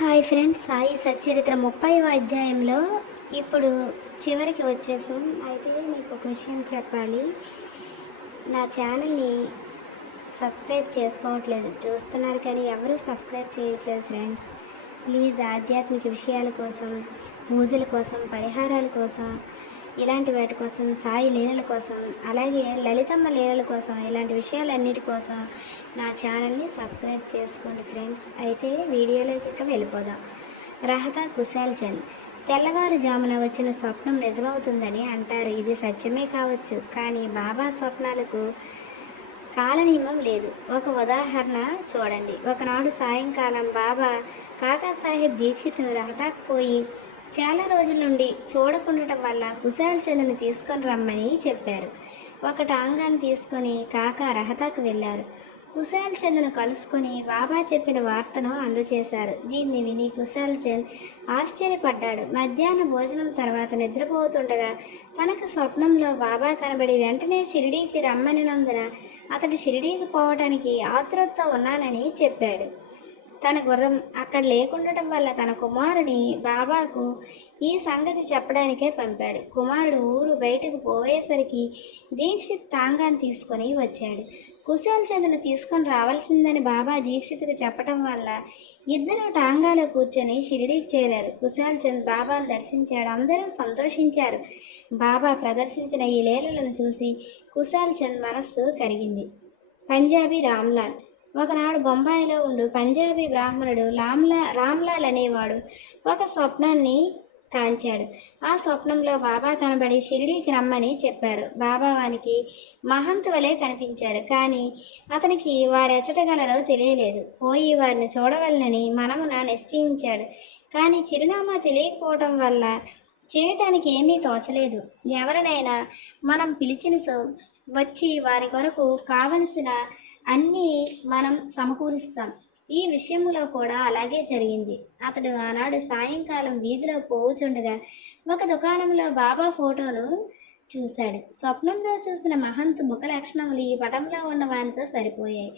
Hi friends Sai Satcharitra ముప్పై అధ్యాయంలో ఇప్పుడు చివరికి వచ్చేసాం. అయితే మీకు ఒక విషయం చెప్పాలి. నా ఛానల్ని సబ్స్క్రైబ్ చేసుకోవట్లేదు. చూస్తున్నారు కానీ ఎవరూ సబ్స్క్రైబ్ చేయట్లేదు ఫ్రెండ్స్. ప్లీజ్ ఆధ్యాత్మిక విషయాల కోసం పూజల కోసం పరిహారాల కోసం ఇలాంటి వాటి కోసం సాయి లీలల కోసం అలాగే లలితమ్మ లీలల కోసం ఇలాంటి విషయాలన్నిటి కోసం నా ఛానల్ని సబ్స్క్రైబ్ చేసుకోండి ఫ్రెండ్స్. అయితే వీడియోలోకి ఇక వెళ్ళిపోదాం. రహతా కుశాల్ చంద్. తెల్లవారుజామున వచ్చిన స్వప్నం నిజమవుతుందని అంటారు. ఇది సత్యమే కావచ్చు కానీ బాబా స్వప్నాలకు కాలనియమం లేదు. ఒక ఉదాహరణ చూడండి. ఒకనాడు సాయంకాలం బాబా కాకాసాహెబ్ దీక్షితును రహతాకు పోయి చాలా రోజుల నుండి చూడకుండటం వల్ల కుశాల్ చంద్ని తీసుకొని రమ్మని చెప్పారు. ఒక టాంగాన్ని తీసుకొని కాకా రహతాకు వెళ్ళారు. కుశాల్ చంద్ను కలుసుకొని బాబా చెప్పిన వార్తను అందజేశారు దీన్ని విని కుశాల్ చంద్ ఆశ్చర్యపడ్డాడు. మధ్యాహ్న భోజనం తర్వాత నిద్రపోతుండగా తనకు స్వప్నంలో బాబా కనబడి వెంటనే షిరిడీకి రమ్మనినందున అతడు షిరిడీకి పోవటానికి ఆతృతతో ఉన్నానని చెప్పాడు. తన గుర్రం అక్కడ లేకుండటం వల్ల తన కుమారుని బాబాకు ఈ సంగతి చెప్పడానికే పంపాడు. కుమారుడు ఊరు బయటకు పోయేసరికి దీక్షిత్ టాంగాన్ని తీసుకొని వచ్చాడు. కుశాల్ చంద్రను తీసుకొని రావాల్సిందని బాబా దీక్షిత్కి చెప్పడం వల్ల ఇద్దరు టాంగాలో కూర్చొని షిరిడీకి చేరారు. కుశాల్ చంద్ బాబాను దర్శించాడు. అందరూ సంతోషించారు. బాబా ప్రదర్శించిన ఈ లీలలను చూసి కుశాల్ చంద్ మనస్సు కరిగింది. పంజాబీ రామ్లాల్ ఒకనాడు బొంబాయిలో ఉండు పంజాబీ బ్రాహ్మణుడు రామ్లా రామ్లాల్ అనేవాడు ఒక స్వప్నాన్ని కాంచాడు. ఆ స్వప్నంలో బాబా కనబడి షిరిడీకి రమ్మని చెప్పారు. బాబా వానికి మహంత్ వలె కనిపించారు కానీ అతనికి వారెచ్చటగలరో తెలియలేదు. పోయి వారిని చూడవలనని మనమున నిశ్చయించాడు. కానీ చిరునామా తెలియకపోవటం వల్ల చేయటానికి ఏమీ తోచలేదు. ఎవరినైనా మనం పిలిచిన సో వచ్చి వారి కొరకు కావలసిన అన్నీ మనం సమకూరుస్తాం. ఈ విషయంలో కూడా అలాగే జరిగింది. అతడు ఆనాడు సాయంకాలం వీధిలో పోవుచుండగా ఒక దుకాణంలో బాబా ఫోటోను చూశాడు. స్వప్నంలో చూసిన మహంత్ ముఖ లక్షణములు ఈ పటంలో ఉన్న వానితో సరిపోయాయి.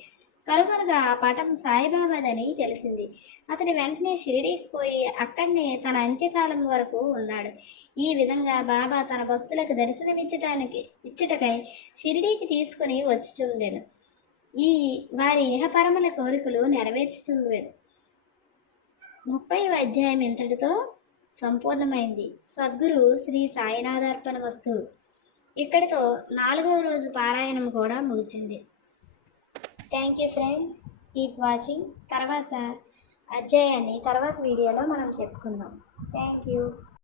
కనుకనగా ఆ పటం సాయిబాబాదని తెలిసింది. అతని వెంటనే షిరిడీకి పోయి అక్కడనే తన అంత్యకాలం వరకు ఉన్నాడు. ఈ విధంగా బాబా తన భక్తులకు దర్శనమిచ్చటానికి ఇచ్చుటకై షిరిడీకి తీసుకుని వచ్చుచుండెను. ఈ వారి ఇహపరముల కోరికలు నెరవేర్చుచుండెను ముప్పై అధ్యాయం ఇంతటితో సంపూర్ణమైంది. సద్గురు శ్రీ సాయినాథార్పణ వస్తు ఇక్కడితో నాలుగవ రోజు పారాయణం కూడా ముగిసింది. Thank you friends keep watching తర్వాత అధ్యాయాన్ని తర్వాత వీడియోలో మనం చెప్పుకుందాం. Thank you